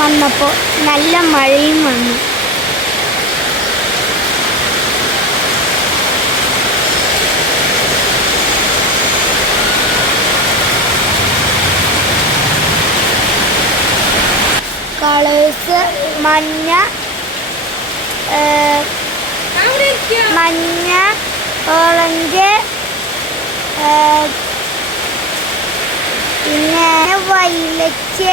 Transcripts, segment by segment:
വന്നപ്പോൾ നല്ല മഴയും വന്നു. കളേഴ്സ് മഞ്ഞ മഞ്ഞ ഓറഞ്ച് പിന്നെ വൈലറ്റ്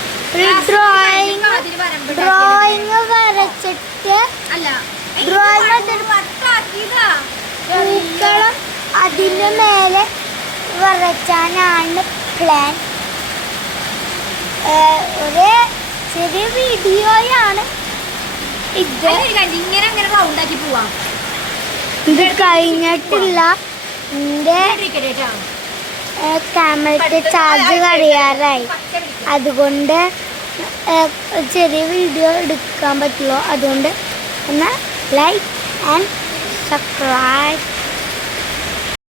പൂക്കളം അതിനു മേലെ വരച്ചാനാണ് പ്ലാൻ ഒരു ചെറിയ വീഡിയോയാണ് ഇത്. ഇങ്ങനെ അങ്ങനെ റൗണ്ട് ആക്കി പോവാം. ഇത് കഴിഞ്ഞിട്ടില്ല. എന്റെ ക്യാമറയ്ക്ക് ചാർജ് കഴിയാറായി അതുകൊണ്ട് ചെറിയ വീഡിയോ എടുക്കാൻ പറ്റുള്ളൂ. അതുകൊണ്ട് ഒന്ന് ലൈക്ക് ആൻഡ് subscribe.